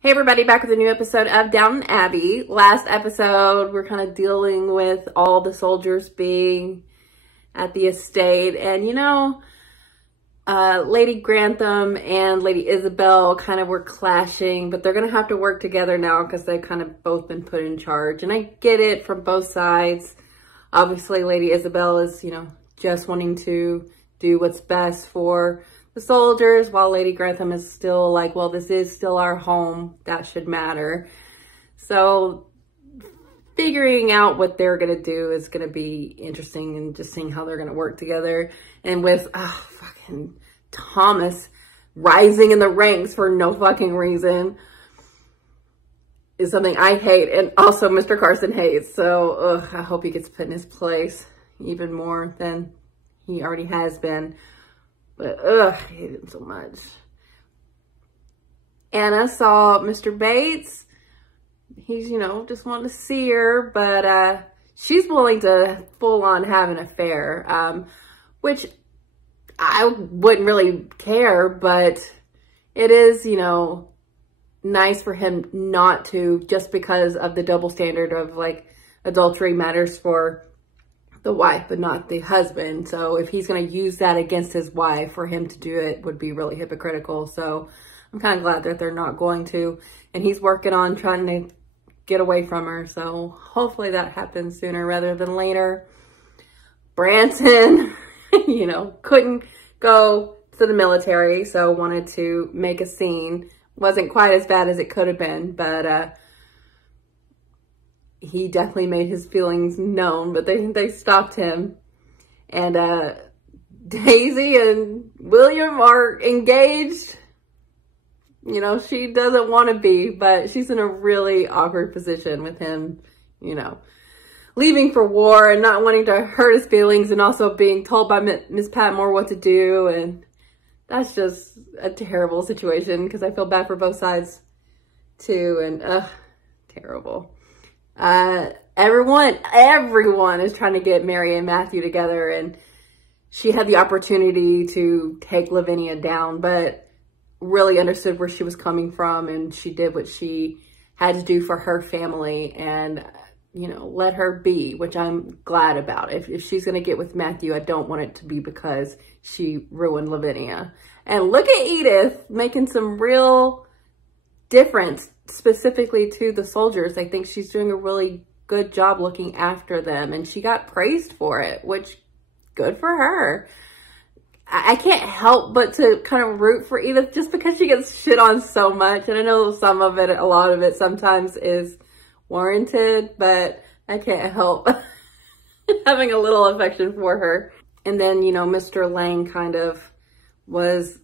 Hey everybody, back with a new episode of Downton Abbey. Last episode, we're kind of dealing with all the soldiers being at the estate. And you know, Lady Grantham and Lady Isabel kind of were clashing, but they're going to have to work together now because they've kind of both been put in charge. And I get it from both sides. Obviously, Lady Isabel is, you know, just wanting to do what's best for the soldiers, while Lady Grantham is still like, well, this is still our home. That should matter. So figuring out what they're going to do is going to be interesting, and just seeing how they're going to work together. And with fucking Thomas rising in the ranks for no fucking reason is something I hate, and also Mr. Carson hates. So I hope he gets put in his place even more than he already has been. But I hate him so much. Anna saw Mr. Bates. He's, you know, just wanting to see her, but she's willing to full on have an affair, which I wouldn't really care, but it is, you know, nice for him not to, just because of the double standard of like adultery matters for the wife but not the husband. So if he's going to use that against his wife, for him to do it would be really hypocritical. So I'm kind of glad that they're not going to, and he's working on trying to get away from her. So hopefully that happens sooner rather than later. Branson, you know, couldn't go to the military, so wanted to make a scene. Wasn't quite as bad as it could have been, but he definitely made his feelings known, but they stopped him. And Daisy and William are engaged. You know, she doesn't want to be, but she's in a really awkward position with him, you know, leaving for war and not wanting to hurt his feelings, and also being told by Miss Patmore what to do. And that's just a terrible situation, because I feel bad for both sides too. And terrible. Everyone is trying to get Mary and Matthew together, and she had the opportunity to take Lavinia down, but really understood where she was coming from, and she did what she had to do for her family, and, you know, let her be, which I'm glad about. If she's going to get with Matthew, I don't want it to be because she ruined Lavinia. And look at Edith making some real difference, specifically to the soldiers. I think she's doing a really good job looking after them, and she got praised for it, which good for her. I can't help but to kind of root for Edith, just because she gets shit on so much. And I know some of it, a lot of it sometimes is warranted, but I can't help having a little affection for her. And then, you know, Mr. Lang kind of was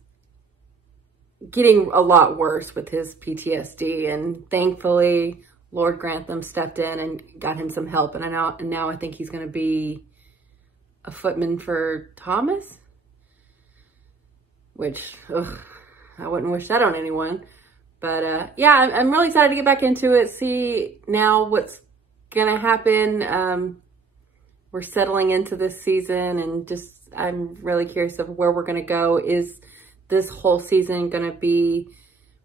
getting a lot worse with his PTSD, and thankfully Lord Grantham stepped in and got him some help, and now I think he's going to be a footman for Thomas, which I wouldn't wish that on anyone. But yeah, I'm really excited to get back into it, see now what's going to happen. We're settling into this season, and just I'm really curious of where we're going to go. Is this whole season going to be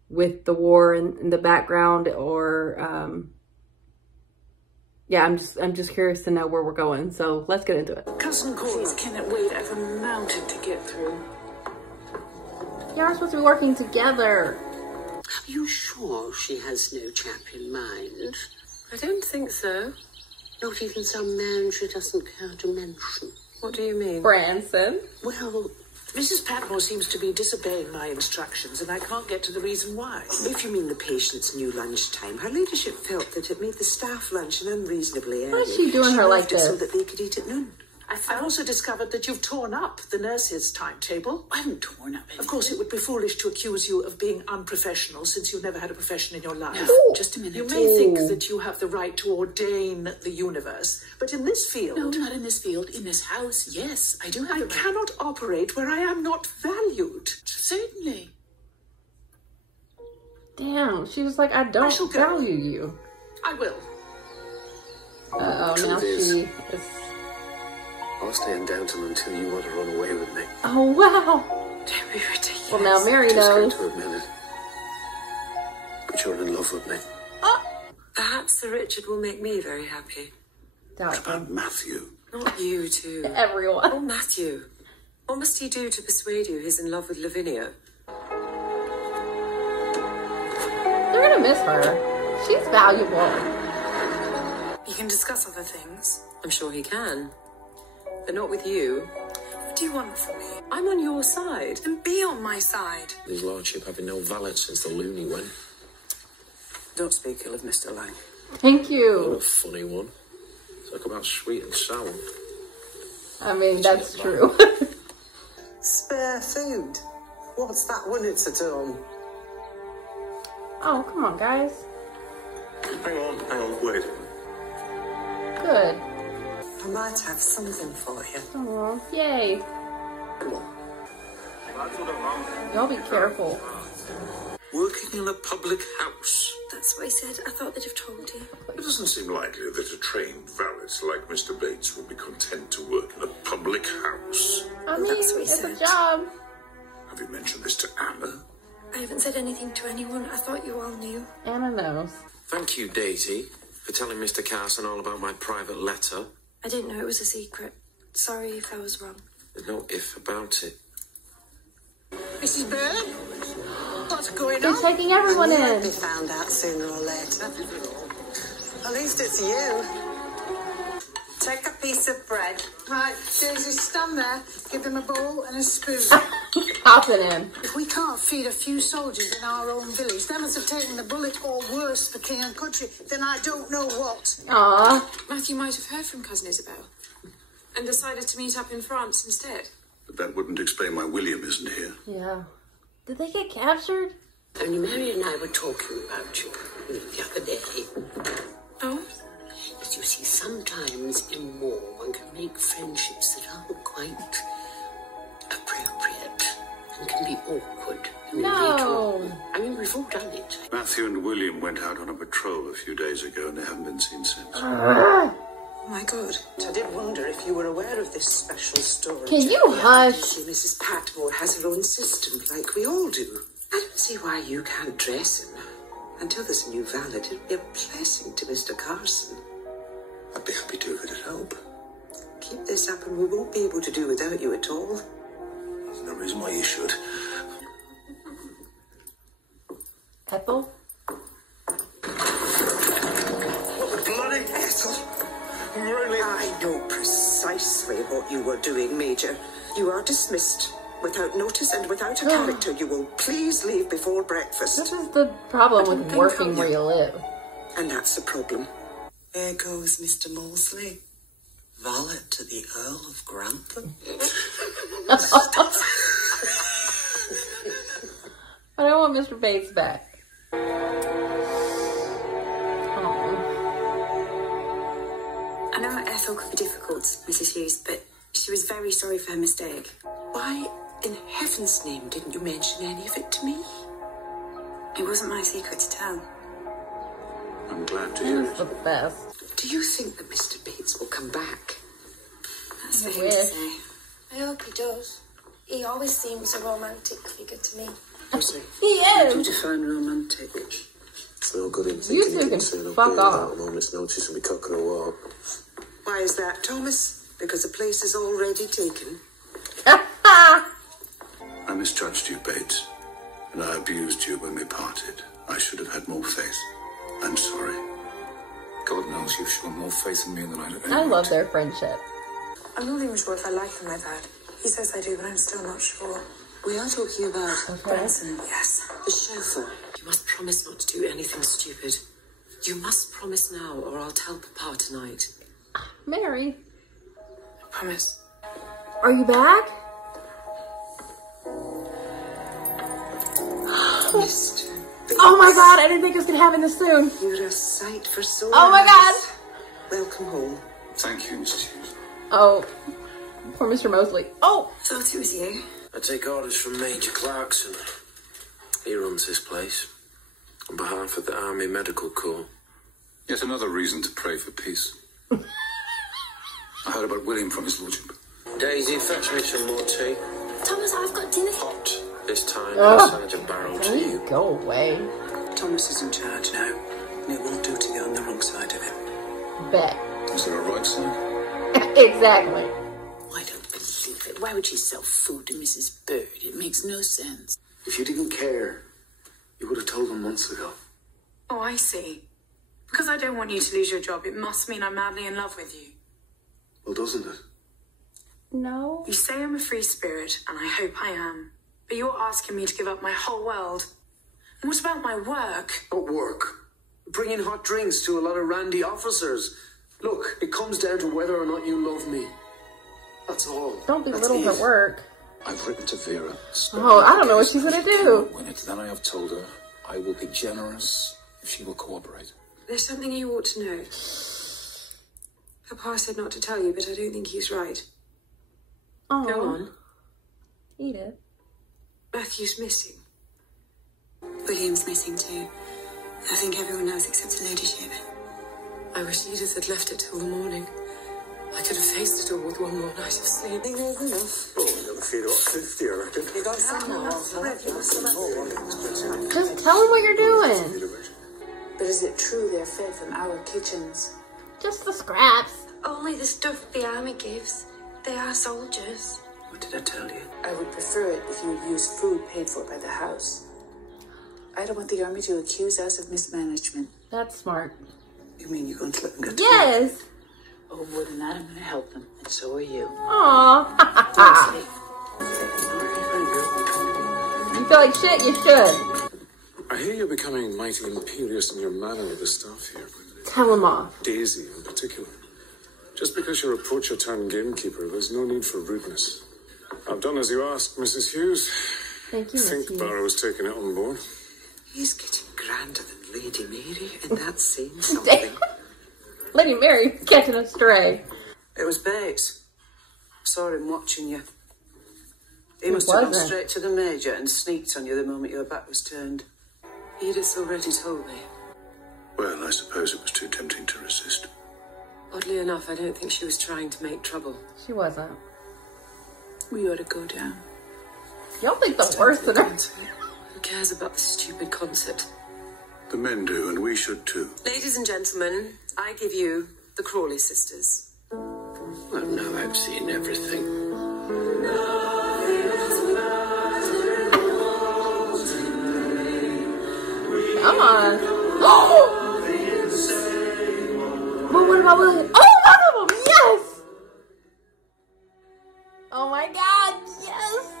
with the war in the background, or yeah, I'm just curious to know where we're going. So let's get into it. Cousin Corey's cannot wait. I've a mountain to get through. You're supposed to be working together. Are you sure she has no chap in mind? I don't think so. Not even some man she doesn't care to mention. What do you mean? Branson. Well, Mrs. Patmore seems to be disobeying my instructions, and I can't get to the reason why. if you mean the patient's new lunchtime, her ladyship felt that it made the staff luncheon unreasonably early. Why is she doing her like this? So that they could eat at noon. I've also discovered that you've torn up the nurse's timetable. I haven't torn up anything. Of course, it would be foolish to accuse you of being unprofessional, since you've never had a profession in your life. No, just a minute. You may think that you have the right to ordain the universe, but in this field... No, not in this field. In this house, yes, I do have the right. I cannot operate where I am not valued. Certainly. Damn, she was like, I don't value you. I will. Uh-oh, now she is... I'll stay in Downton until you want to run away with me. Oh, wow. Don't be ridiculous. Well, now Mary Just knows. going to admit it. But that you're in love with me. Perhaps Sir Richard will make me very happy. What about Matthew? Not you two. Everyone. Oh, Matthew. What must he do to persuade you he's in love with Lavinia? They're gonna miss her. She's valuable. You can discuss other things. I'm sure he can. But not with you. What do you want from me? I'm on your side. Then be on my side. His lordship having no valet since the loony went. Don't speak ill of Mr. Lang. Thank What you. a funny one. Talk about sweet and sour. I mean, that's true. Spare food. What's that when it's at home? Oh, come on, guys. Hang on, wait. Good. I might have something for you. Oh, yay. Y'all be careful. Working in a public house. That's what I said. I thought they'd have told you. It doesn't seem likely that a trained valet like Mr. Bates would be content to work in a public house. I mean, That's what he it's a said. job. Have you mentioned this to Anna? I haven't said anything to anyone. I thought you all knew. Anna knows. Thank you, Daisy, for telling Mr. Carson all about my private letter. I didn't know it was a secret. Sorry if I was wrong. There's no if about it. Mrs. Byrne? What's going They're taking everyone in. Be found out sooner or later. At least it's you. Take a piece of bread. Right, Daisy, stand there. Give him a bowl and a spoon. Popping in. If we can't feed a few soldiers in our own village, they must have taken the bullet or worse for king and country, then I don't know what. Aw. Matthew might have heard from Cousin Isabel and decided to meet up in France instead. But that wouldn't explain why William isn't here. Yeah. Did they get captured? Only Mary and I were talking about you the other day. Oh? As you see, sometimes in war one can make friendships that aren't quite appropriate and can be awkward. No. I mean, we've all done it. Matthew and William went out on a patrol a few days ago and they haven't been seen since. Oh my God. I did wonder if you were aware of this special story. Can you hush? See, Mrs. Patmore has her own system, like we all do. I don't see why you can't dress him. Until there's a new valet, it'd be a blessing to Mr. Carson. I'd be happy to if it'd help. Keep this up and we won't be able to do without you at all. There's no reason why you should. Ethel? Bloody Ethel! Really? I know precisely what you were doing, Major. You are dismissed. Without notice and without a character, you will please leave before breakfast. This is the problem with working where you live. And that's the problem. There goes Mr. Molesley, valet to the Earl of Grantham. I don't want Mr. Bates back. Oh. I know Ethel could be difficult, Mrs. Hughes, but she was very sorry for her mistake. Why, in heaven's name, didn't you mention any of it to me? It wasn't my secret to tell. I'm glad to hear He's the it. best. Do you think that Mr. Bates will come back? That's for I him to wish. say. I hope he does. He always seems a romantic figure to me. Lucy, He how do you is. define romantic? It's no good in You thinking two you can can turn up fuck here off. without a moment's notice and be cocking a walk. Why is that, Thomas? Because the place is already taken. I misjudged you, Bates, and I abused you when we parted. I should have had more faith. I'm sorry. God knows you've shown more faith in me than I did. I love their friendship. I'm not even sure if I like him, my dad. He says I do, but I'm still not sure. We are talking about Branson, yes. the chauffeur. You must promise not to do anything stupid. You must promise now, or I'll tell Papa tonight. Mary, I promise. are you back? Mr. Bates. Oh my God, I didn't think this could happen this soon. You're a sight for sore Oh my eyes. Welcome home. Thank you, Mrs. Hughes. Oh, poor Mr. Mosley. Oh, Thought it was you. I take orders from Major Clarkson. He runs this place on behalf of the Army Medical Corps. Yet another reason to pray for peace. I heard about William from his lordship. Daisy, fetch me some more tea. Thomas, I've got dinner. Hot this time. Ugh. Sergeant Barrow to please you. go away. Thomas is in charge now, and it won't do to get on the wrong side of him. Bet. Is there a right side? Exactly. I don't believe it. Why would she sell food to Mrs. Bird? It makes no sense. If you didn't care, you would have told them months ago. Oh, I see. Because I don't want you to lose your job, it must mean I'm madly in love with you. Well, doesn't it? No. You say I'm a free spirit, and I hope I am. But you're asking me to give up my whole world. And what about my work? At work. Bringing hot drinks to a lot of randy officers. Look, it comes down to whether or not you love me. That's all. Don't belittle her work. I've written to Vera. Oh, I don't know what she's gonna do. Win it. Then I have told her I will be generous if she will cooperate. There's something you ought to know. Papa said not to tell you, but I don't think he's right. Oh. Go on. Eat it. Matthew's missing. William's missing too. I think everyone knows except the ladyship. I wish Edith had left it till the morning. I could have faced it all with one more night of sleep. I think there's enough. Oh, I never feel about 50, I reckon. You got some more? Just tell him what you're doing. But is it true they're fed from our kitchens? Just the scraps. Only the stuff the army gives. They are soldiers. What did I tell you? I would prefer it if you would use food paid for by the house. I don't want the army to accuse us of mismanagement. That's smart. You mean you're going to let them go to Yes. Oh, more than that, I'm going to help them. And so are you. Aww. You feel like shit? You should. I hear you're becoming mighty imperious in your manner with the staff here. Tell him off. Daisy in particular. Just because you're a poacher-turned-gamekeeper, there's no need for rudeness. I've done as you asked, Mrs. Hughes. Thank you, I think Miss Hughes. Barrow's taken it on board. He's getting grander than Lady Mary, and that's saying something. Lady Mary's catching a stray. It was Bates. Saw him watching you. He must have gone straight to the Major and sneaked on you the moment your back was turned. Edith's already told me. Well, I suppose it was too tempting to resist. Oddly enough, I don't think she was trying to make trouble. She wasn't. We ought to go down. Y'all think the worst of her. Who cares about the stupid concert? The men do, and we should too. Ladies and gentlemen, I give you the Crawley sisters. Well, now I've seen everything. Come on. Oh! But what about William? Oh, both of them! Yes! Oh my god, yes!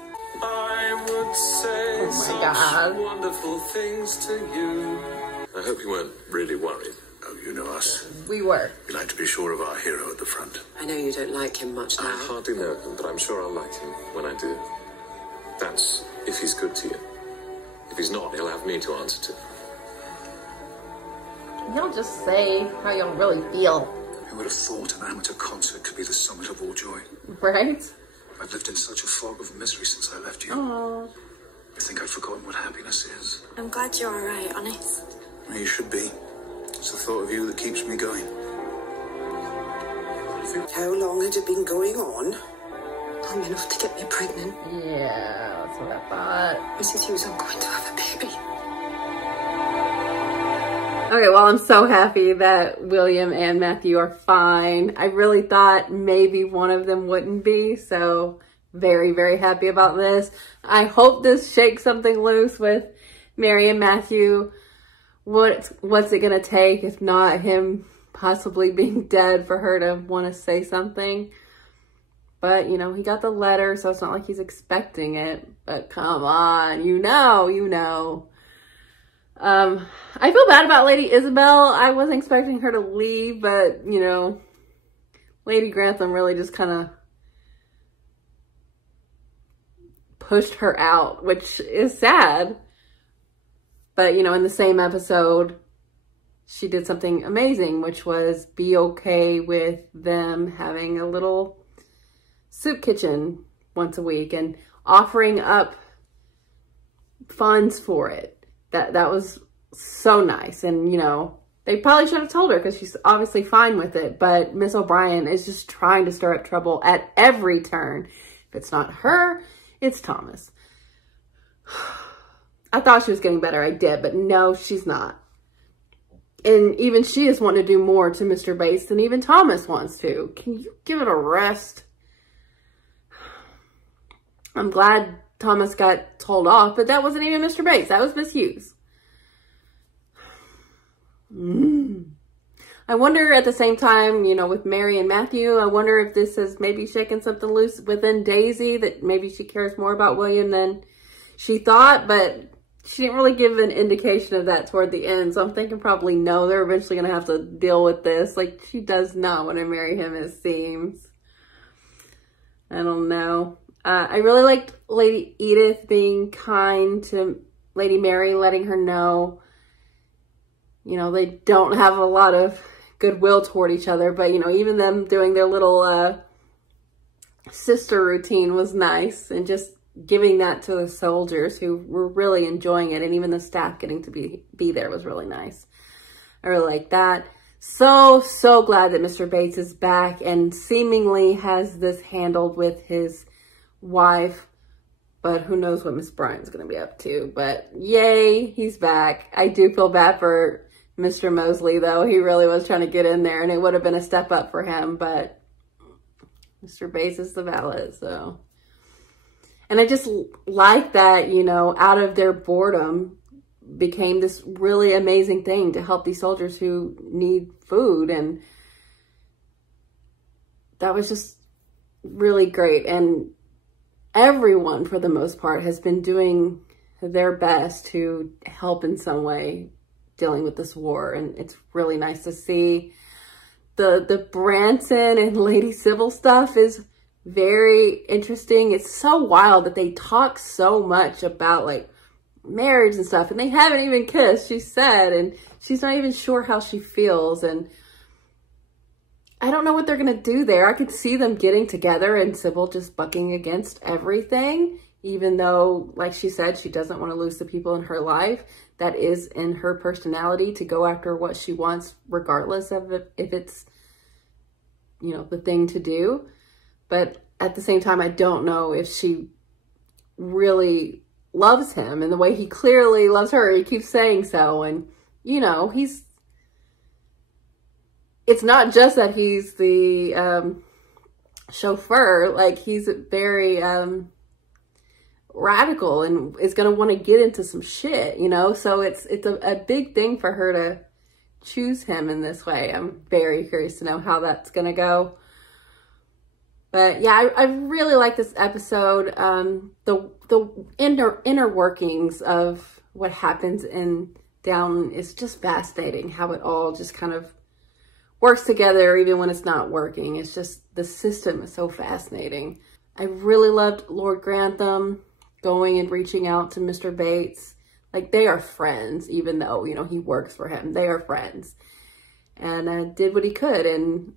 I would say God. wonderful things to you. I hope you weren't really worried. Oh, you know us. We were. We like to be sure of our hero at the front. I know you don't like him much I now. hardly know him, but I'm sure I'll like him when I do. That's if he's good to you. If he's not, he'll have me to answer to. Y'all just say how y'all really feel. Who would have thought an amateur concert could be the summit of all joy? Right? I've lived in such a fog of misery since I left you. Oh. I think I've forgotten what happiness is. I'm glad you're alright, honest. Well, you should be. It's the thought of you that keeps me going. How long had it been going on? Long enough to get me pregnant. Yeah, that's what I thought. Mrs. Hughes, I'm going to have a baby. Okay, well, I'm so happy that William and Matthew are fine. I really thought maybe one of them wouldn't be, so very, very happy about this. I hope this shakes something loose with Mary and Matthew. What's it gonna take, if not him possibly being dead, for her to want to say something? But, you know, he got the letter, so it's not like he's expecting it. But come on, you know. I feel bad about Lady Isabel. I wasn't expecting her to leave, but, you know, Lady Grantham really just kind of pushed her out, which is sad. But, you know, in the same episode, she did something amazing, which was be okay with them having a little soup kitchen once a week and offering up funds for it. That was so nice. And, you know, they probably should have told her because she's obviously fine with it. But Miss O'Brien is just trying to stir up trouble at every turn. If it's not her, it's Thomas. I thought she was getting better. I did, but no, she's not. And even she is wanting to do more to Mr. Bates than even Thomas wants to. Can you give it a rest? I'm glad Thomas got told off, but that wasn't even Mr. Bates. That was Miss Hughes. I wonder at the same time, you know, with Mary and Matthew, I wonder if this has maybe shaken something loose within Daisy, that maybe she cares more about William than she thought, but she didn't really give an indication of that toward the end. So I'm thinking probably no, they're eventually going to have to deal with this. Like, she does not want to marry him, it seems. I don't know. I really liked Lady Edith being kind to Lady Mary, letting her know, you know, they don't have a lot of goodwill toward each other, but, you know, even them doing their little sister routine was nice, and just giving that to the soldiers who were really enjoying it, and even the staff getting to be there was really nice. I really like that. So glad that Mr. Bates is back and seemingly has this handled with his wife, but who knows what Miss Bryant's going to be up to. But yay, he's back. I do feel bad for Mr. Mosley, though. He really was trying to get in there, and it would have been a step up for him, but Mr. Bates is the valet, so. And I just like that, you know, out of their boredom became this really amazing thing to help these soldiers who need food, and that was just really great. And everyone, for the most part, has been doing their best to help in some way dealing with this war, and it's really nice to see. The Branson and Lady Sybil stuff is very interesting. It's so wild that they talk so much about like marriage and stuff, and they haven't even kissed, she said, and she's not even sure how she feels, and I don't know what they're gonna do there. I could see them getting together and Sybil just bucking against everything, even though, like she said, she doesn't want to lose the people in her life. That is in her personality, to go after what she wants, regardless of if it's, you know, the thing to do. But at the same time, I don't know if she really loves him in the way he clearly loves her. He keeps saying so. And, you know, it's not just that he's the chauffeur. Like, he's very radical and is going to want to get into some shit, you know? So it's a big thing for her to choose him in this way. I'm very curious to know how that's going to go. But yeah, I really like this episode. The inner workings of what happens in Downton is just fascinating. How it all just kind of works together, even when it's not working. It's just, the system is so fascinating. I really loved Lord Grantham going and reaching out to Mr. Bates. Like, they are friends, even though, you know, he works for him. They are friends. And did what he could, and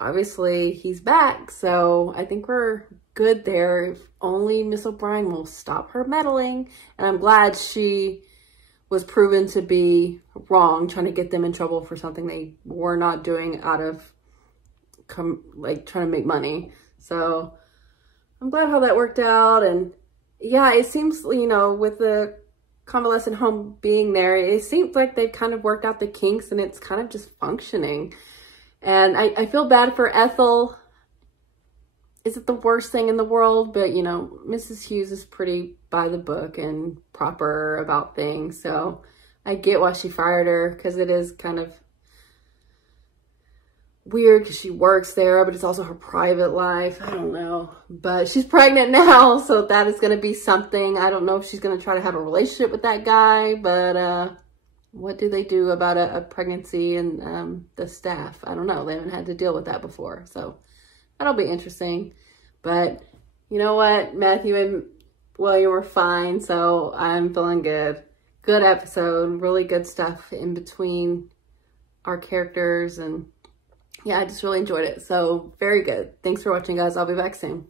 obviously he's back, so I think we're good there. If only Miss O'Brien will stop her meddling. And I'm glad she was proven to be wrong, trying to get them in trouble for something they were not doing out of, like, trying to make money. So I'm glad how that worked out. And yeah, it seems, you know, with the convalescent home being there, it seems like they've kind of worked out the kinks and it's kind of just functioning. And I feel bad for Ethel. Is it the worst thing in the world? But, you know, Mrs. Hughes is pretty by the book and proper about things. So I get why she fired her, because it is kind of weird because she works there, but it's also her private life. I don't know. But she's pregnant now, so that is going to be something. I don't know if she's going to try to have a relationship with that guy, but what do they do about a pregnancy and the staff? I don't know. They haven't had to deal with that before, so that'll be interesting. But you know what? Matthew and William were fine, so I'm feeling good. Good episode. Really good stuff in between our characters, and yeah, I just really enjoyed it. So very good. Thanks for watching, guys. I'll be back soon.